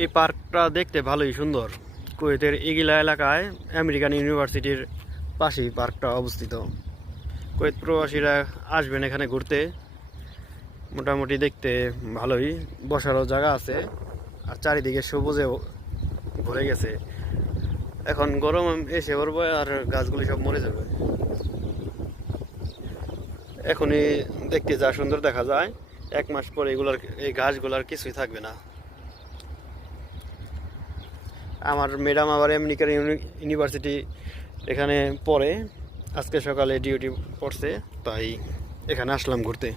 এই পার্কটা দেখতে ভালোই সুন্দর। কুয়েতের ইগিলা এলাকায় আমেরিকান ইউনিভার্সিটির পাশেই পার্কটা অবস্থিত। কুয়েত প্রবাসীরা আসবেন এখানে ঘুরতে। মোটামুটি দেখতে ভালোই, বসারও জায়গা আছে আর চারিদিকে সবুজে ভরে গেছে। এখন গরম এসে পড়বে আর গাছগুলি সব মরে যাবে। এখনই দেখতে যা সুন্দর দেখা যায়, 1 মাস পরে এগুলার এই গাছগুলার কিছুই থাকবে না। আমার ম্যাডাম আবার আমেরিকার ইউনিভার্সিটি এখানে পড়ে, আজকে সকালে ডিউটি পড়ছে, তাই এখানে আসলাম ঘুরতে।